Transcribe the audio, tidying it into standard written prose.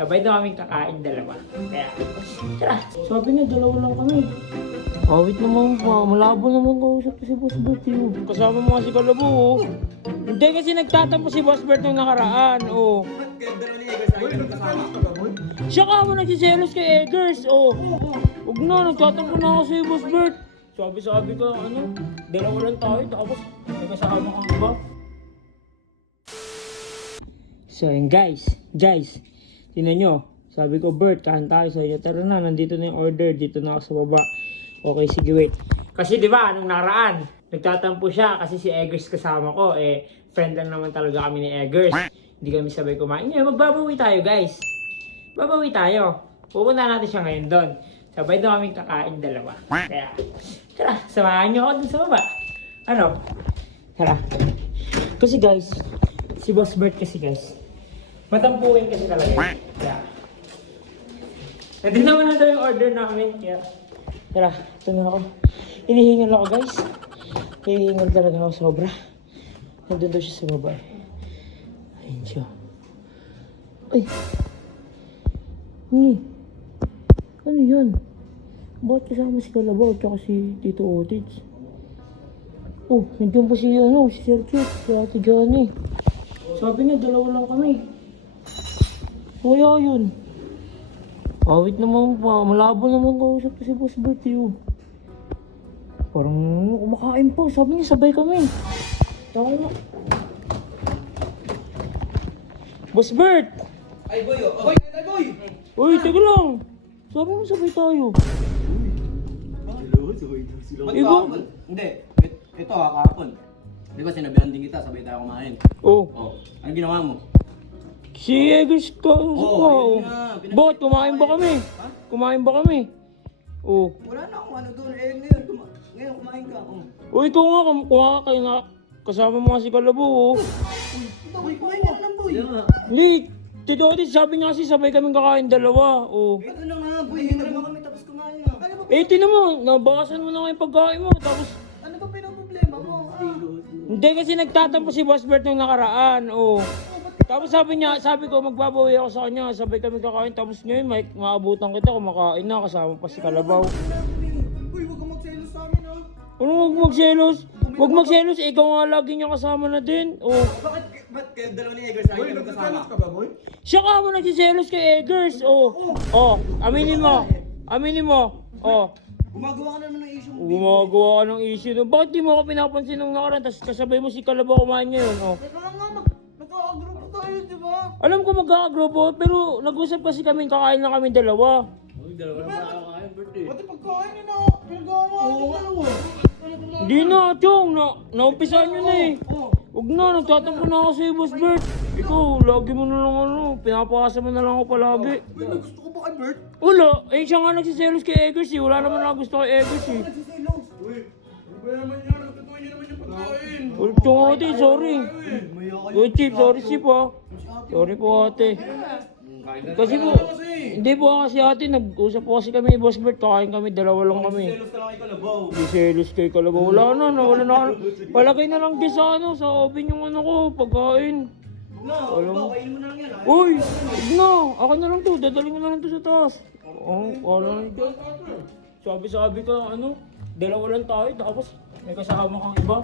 Sabay na kaming kakain dalawa. Kaya, tara. Sabi niya, dalawa lang kami. Awit naman pa, malabo naman kausap ko si Boss Bert yun. Kasama mo nga si Kalabo, oh. Hindi kasi nagtatampo si Boss Bert nung nakaraan, oh. Siya ka mo nagsiselos kay Eggers, oh. Huwag na, nagtatampo na ako si Boss Bert. Sabi ko, ano, dalawa lang tayo, tapos may kasama kang iba. So yun guys, tingnan nyo. Sabi ko, Bert, kahan tayo sa inyo. Tara na, nandito na yung order, dito na ako sa baba. Okay, sige, wait. Kasi di ba nung nakaraan, nagtatampo siya kasi si Eggers kasama ko. Eh, friend lang naman talaga kami ni Eggers. Hindi kami sabay kumain. Magbabawi tayo, guys. Babawi tayo. Pupunta natin siya ngayon doon. Sabay doon kaming kakain dalawa. Kaya, tara, samahan niyo ako dun sa baba. Ano? Tara. Kasi guys, si Boss Bert kasi guys, matampuin kasi talaga. Kaya, nandito naman na yung order namin. Kaya, tara, ito na ako. Hinihingal ako guys. Hinihingal talaga ako sobra. Nandun daw siya sa baba. Ayun siya. Ay! Ano yun? Bakit kasama si Kalabaw at si Tito Otits? Oh, nandiyan pa si Sir Cute, si Ate Johnny. Sabi niya, dalawa lang kami. Kaya yun. Awit naman pa, malabo naman kausap ko si Boss Bert yun. Parang kumakain pa, sabi niya sabay kami. Tama na. Boss Bert! Ay boy, oh. Ay boy! Uy, teka lang. Sabi mo sabay tayo. Iba? Hindi, ito kahapon. Di ba sinabihan din kita, sabay tayo kumain. Oh. Oh, ano ginawa mo? Si Eggers ka. Oo, yun nga. Bakit? Kumain ba kami? Ha? Kumain ba kami? Oh. Wala na akong ano doon. Ngayon kumain ka. Oh. Uy, ikaw nga, kuha ka kayo na. Kasama mo nga si Kalabo, oh. Boy, kumain ka na lang boy. Hindi, Tito Otis, sabi nga kasi sabay kaming kakain dalawa, oh. Ito na nga boy, hindi naman kami tapos kumain na. Ano ba? Eh, tinan mo, nabakasan mo na nga yung pagkain mo, tapos... Ano ba pinaproblema mo? Hindi kasi nagtatampo si Boss Bert nung nakaraan, oh. Tapos sabi ko magbabawi ako sa kanya, sabay kami kakain, tapos ngayon maabutan kita, kumakain na, kasama pa si Kalabaw. Uy, huwag kang magselos sa amin ha. Ano huwag magselos? Huwag magselos, ikaw nga lagi niya kasama na din, oh. Ba't kayo dalawa ni Eggers lagi kami kasama? Ka ba boy? Siya ka mo nagsiselos kay Eggers, oh. Oh, aminin mo, oh. Gumagawa ka naman ng issue mo. Gumagawa ka ng issue. No? Bakit di mo ako pinapansin nung nakaraan, tapos kasabay mo si Kalabaw kumain ngayon, oh. Teka lang nga, nagka-agrupo tayo, di ba? Alam ko magkakagrupo, pero nag-usap kasi kami, kakain lang kami dalawa. Pati pagkain yun na, pinagawa mo ako ng dalawa. Hindi na, Chong, naumpisahan nyo na eh. Huwag na, nagtatampo na ako sa'yo, Boss Bert. Ikaw, lagi mo na lang pinapakasa mo na lang ako palagi. Uy, may gusto ko ba kay Bert? Wala, eh siya nga nagsiselos kay Eggers eh. Wala naman ako gusto kay Eggers eh. Nagsiselos. Uy, ano ba naman yan? Natutuwa niyo naman yung pagkain. Uy, Chong ate, sorry. Uy, Chip, sorry Chip ha. Sorry po ate. Kasi po, hindi po kasi ate, nag-usap po kasi kami, Boss Bert, kakain kami, dalawa lang kami. Selos ka lang kay Kalabaw. Hindi selos kay Kalabaw. Wala na. Palagay na lang din sa sa oven yung ano ko, pagkain. No, ikaw, kainin mo na lang yan. Uy, no, ako na lang to, dadaling ko na lang to sa taas. Oh, wala lang dyan. Sabi ka, ano, dalawa lang tayo, tapos may kasama kang iba.